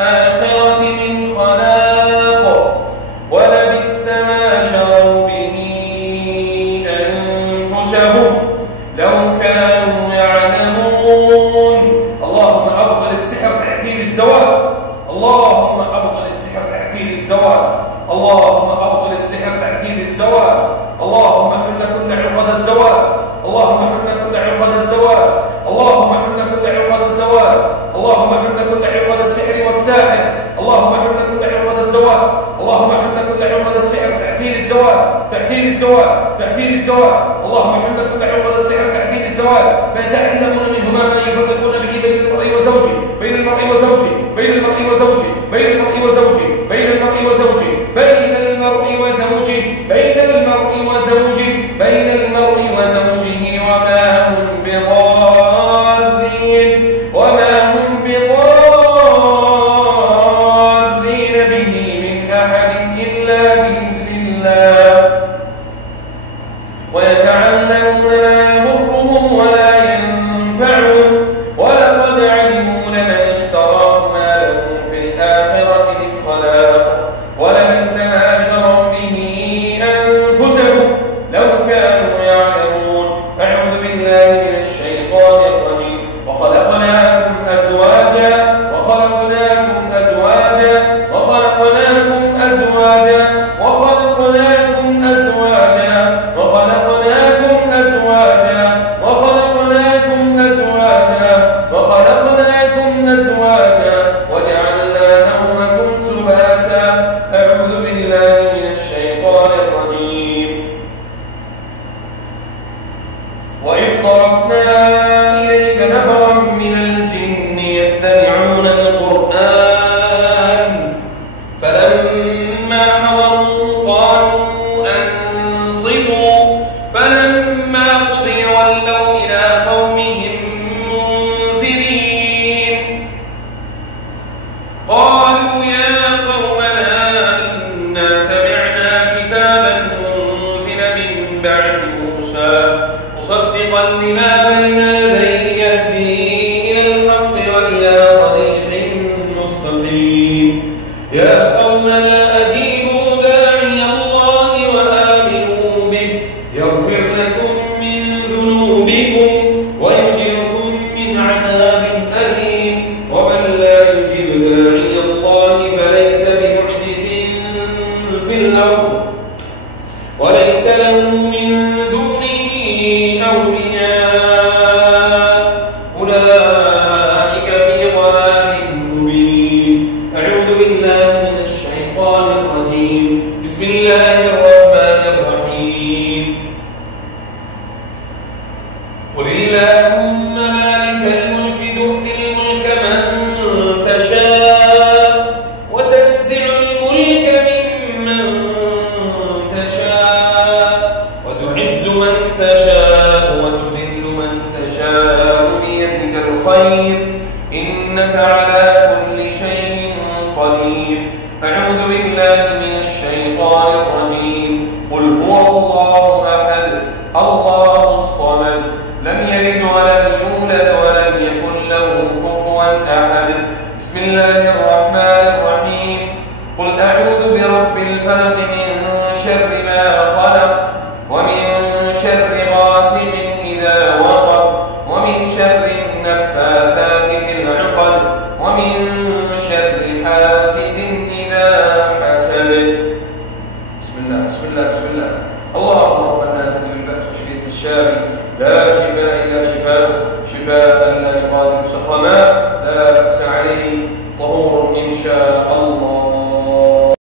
الآخرة من خلاق ولبئس ما شروا به أنفسهم لو كانوا يعلمون. اللهم أبطل السحر تعتيل الزواج، اللهم أبطل السحر تعتيل الزواج، اللهم أبطل السحر تعتيل الزواج، اللهم حل كل عقد الزواج، اللهم حل كل عقد الزواج، اللهم حل كل عقد الزواج، اللهم حل كل عقد السحر والساحر، اللهم حل كل عقد الزواج، اللهم حل كل عقد السحر تعتيل الزواج، تعتيل الزواج، تعتيل الزواج، اللهم حل كل عقد السحر تعتيل الزواج، فيتعلمون منهما ما يفرقون به بين المرء وزوجه، بين المرء وزوجه، بين المرء وزوجه، بين المرء وزوجه، بين المرء وزوجه، بين المرء وزوجه، بين المرء وزوجه، بين المرء وزوجه، وما هم بضارين به من أحد إلا بإذن الله، ويتعلمون ما يضرهم ولا ينفعهم، ولقد علموا لمن اشتراه ما له في الآخرة من خلاق ولبئس ما شروا به أنفسهم لو كانوا يعلمون. أعوذ بالله من الشيطان الرجيم. وخلقناكم أزواجا وخلقناكم أزواجا وخلقناكم أزواجا وخلقناكم أزواجا وخلقناكم أزواجا وخلقناكم أزواجا وخلقناكم أزواجا وجعلنا نومكم سباتا. أعوذ بالله من الشيطان الرجيم. وإذ صرفنا إليك نفرا من الجن يستمعون القرآن فلما حضروا قالوا أنصتوا فلما قضي ولوا إلى قومهم منذرين. قالوا يا قومنا إنا سمعنا كتابا أنزل من بعد موسى مصدقا لما بين يديه يهدي إلى الحق وإلى طريق مستقيم. يا قومنا أجيبوا داعي الله وآمنوا به يغفر لكم من ذنوبكم ويجركم من عذاب أليم. ومن لا يجيب داعي الله فليس بمعجز في الأرض وليس له من دونه أولياء أولئك في ضلال مبين. أعوذ بالله من الشيطان الرجيم. بسم الله الرحمن الرحيم. قل اللهم مالك الملك تؤتي الملك من تشاء وتنزع الملك ممن تشاء وتعز من تشاء وتذل من تشاء بيدك الخير إنك على كل شيء قدير. أعوذ بالله من الشيطان الرجيم. قل هو الله أحد الله الصمد لم يلد ولم يولد ولم يكن له كفوا أحد. بسم الله الرحمن الرحيم. قل أعوذ برب الفلق من شر ما خلق ومن شر غاسق إذا وقب ومن شر النفاثات في العقد ومن شر حاسد إذا حسد. بسم الله بسم الله بسم الله. اللهم رب الناس ذي البأس واشفي الشافي لا شفاء إلا شفاء شفاء لا يغادر سقما لا بأس عليه طهور إن شاء الله.